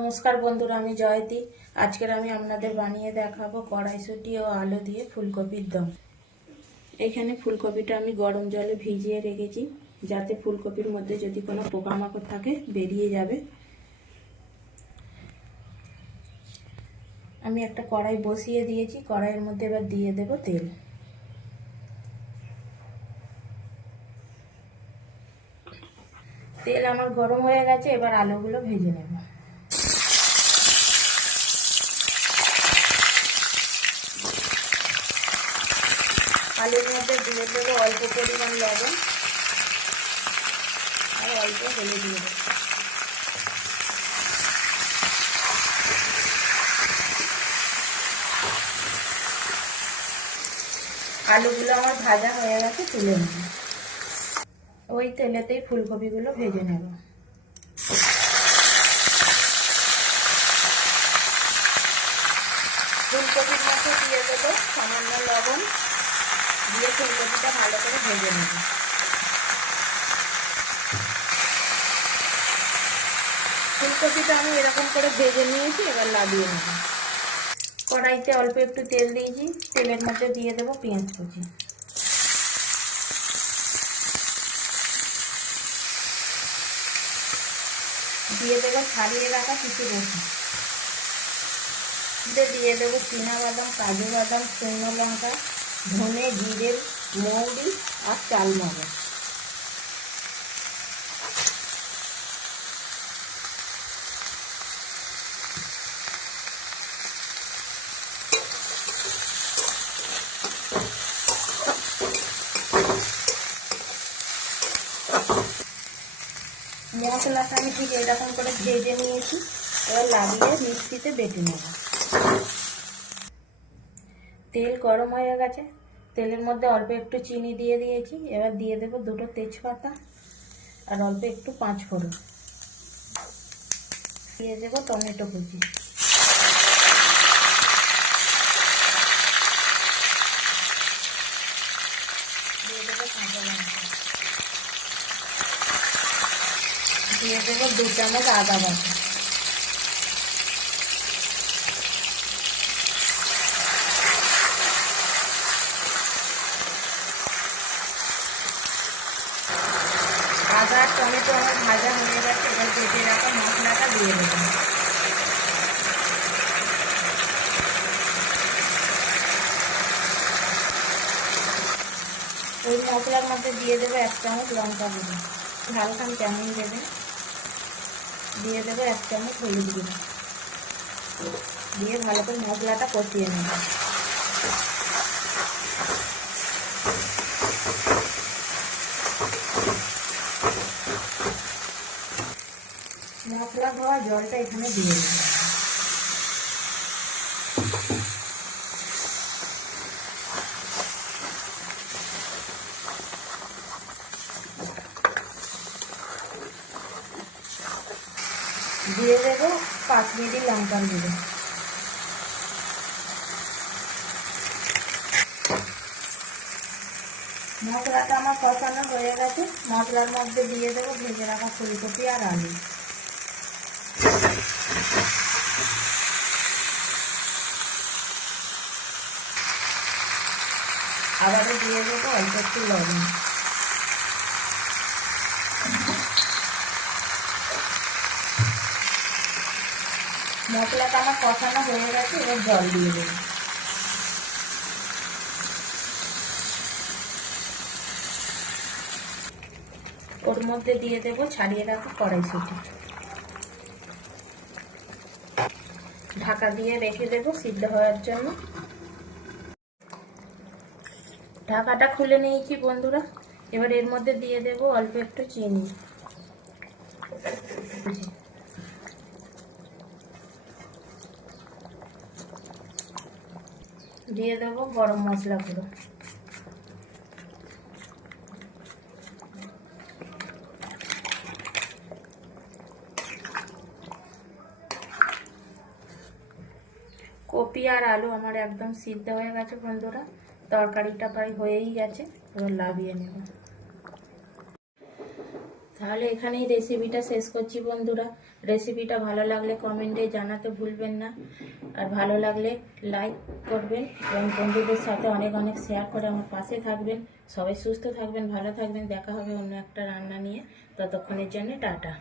নমস্কার বন্ধুরা, আমি জয়তী। আজকের আমি আপনাদের বানিয়ে দেখাবো কড়াইশুঁটি ও আলু দিয়ে ফুলকপির দম। এখানে ফুলকপিটা আমি গরম জলে ভিজিয়ে রেখেছি, যাতে ফুলকপির মধ্যে যদি কোনো পোকামাকড় থাকে বেরিয়ে যাবে। আমি একটা কড়াই বসিয়ে দিয়েছি, কড়াইয়ের মধ্যে এবার দিয়ে দেব তেল। তেল আমার গরম হয়ে গেছে, এবার আলুগুলো ভেজে নেব। আলুর মধ্যে দিয়ে দেবো অল্প পরিমাণ লবণ আর অল্প হলুদ দিয়ে দেবো। আলুগুলো আমার ভাজা হয়ে গেছে, তুলে নেব। ওই তেলেতেই ফুলকপিগুলো ভেজে নেব। ফুলকপির মধ্যে দিয়ে দেবো সামান্য লবণ, দিয়ে ফুলকপিটা ভালো করে ভেজে নেব। ফুলকপিটা আমি এরকম করে ভেজে নিয়েছি, এবার লাগিয়ে নেব। কড়াইতে অল্প একটু তেল দিয়েছি, তেলের মধ্যে দিয়ে দেবো পেঁয়াজ কুচি। দিয়ে দেবো ছাড়িয়ে রাখা কিছু রসুন। দিয়ে দেবো চীনাবাদাম, কাজু বাদাম, শুকনো লঙ্কা, ধনে, জিরে, মৌরি আর চালমগজ। মশলাটা আমি ঠিক এরকম করে ভেজে নিয়েছি, এবার লাগিয়ে মিক্সিতে বেটে নেব। তেল গরম হয়ে গেছে, তেলের মধ্যে অল্প একটু চিনি দিয়ে দিয়েছি, এবার দিয়ে দেবো দুটো তেজপাতা আর অল্প একটু পাঁচফোড়ন। দিয়ে দেবো টমেটো কুচি। দিয়ে দেবো কাঁচা লঙ্কা। দিয়ে দেবো 2 চামচ আদা বাটা। আদা আর টমেটো আমার ভাজা হয়ে গেছে, এবার ভেজে রাখা মশলাটা দিয়ে দেবো। ওই মশলার মধ্যে দিয়ে দেবো 1 চামচ লঙ্কা গুঁড়ো, ঝাল খান কেমন দেবে। দিয়ে দেবো 1 চামচ হলুদ গুঁড়ো, দিয়ে ভালো করে মশলাটা কষিয়ে নেব। মশলা ধোয়া জলটা এখানে দিয়ে দেবো। দিয়ে দেবো কাশ্মীরি লঙ্কার গুঁড়ো। মশলাটা আমার কষানো হয়ে গেছে, মশলার মধ্যে দিয়ে দেবো ভেজে রাখা ফুলকপি আর আলু। আবারও দিয়ে দেবো অল্প একটু লবণ। মশলাটা আমার কষানো হয়ে গেছে, এবার জল দিয়ে দেবো। ওর মধ্যে দিয়ে দেবো ছাড়িয়ে রাখা কড়াইশুঁটি। ঢাকা দিয়ে রেখে দেবো সিদ্ধ হওয়ার জন্য। ঢাকাটা খুলে নিয়েছি বন্ধুরা, এবার এর মধ্যে দিয়ে দেবো অল্প একটু চিনি। দিয়ে দেবো গরম মশলা গুঁড়ো। কপি আর আলু আমার একদম সিদ্ধ হয়ে গেছে বন্ধুরা, তরকারিটা প্রায় হয়েই গেছে, এবার নামিয়ে নেব। তাহলে এখানেই রেসিপিটা শেষ করছি বন্ধুরা। রেসিপিটা ভালো লাগলে কমেন্টে জানাতে ভুলবেন না, আর ভালো লাগলে লাইক করবেন এবং বন্ধুদের সাথে অনেক অনেক শেয়ার করে আমার পাশে থাকবেন। সবাই সুস্থ থাকবেন, ভালো থাকবেন। দেখা হবে অন্য একটা রান্না নিয়ে। ততক্ষণের জন্য টাটা।